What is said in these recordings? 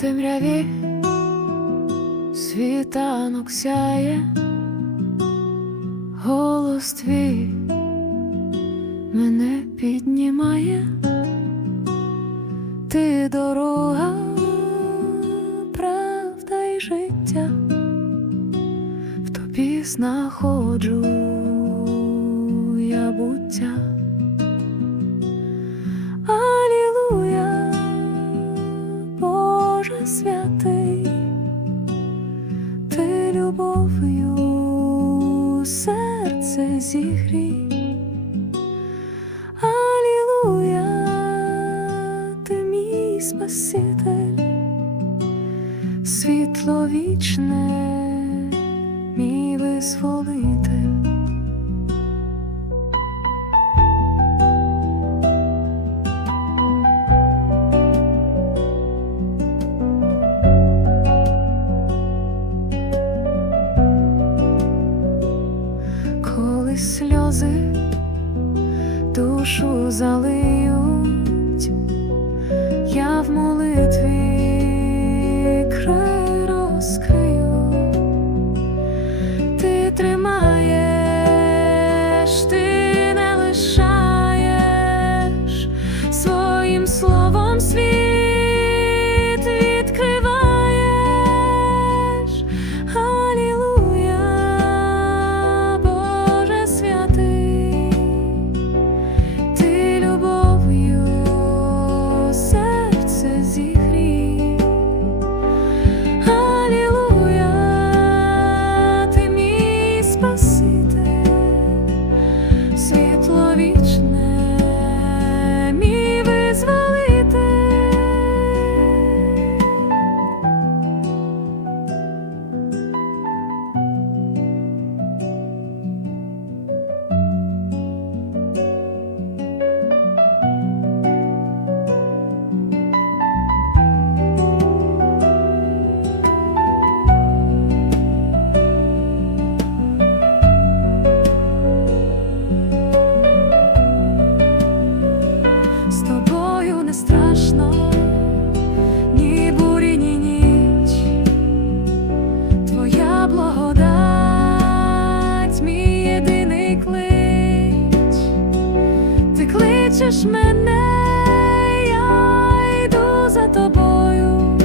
темряві світанок сяє, голос твій мене піднімає, ти дорога, правда й життя, в тобі знаходжу я буття. Зігрій. Алілуя, ти мій Спаситель, світло вічне, мій визволитель. Сльози душу залиють, кличеш мене, я йду за тобою,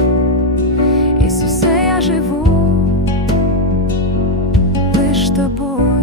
Ісусе, я живу лиш тобою.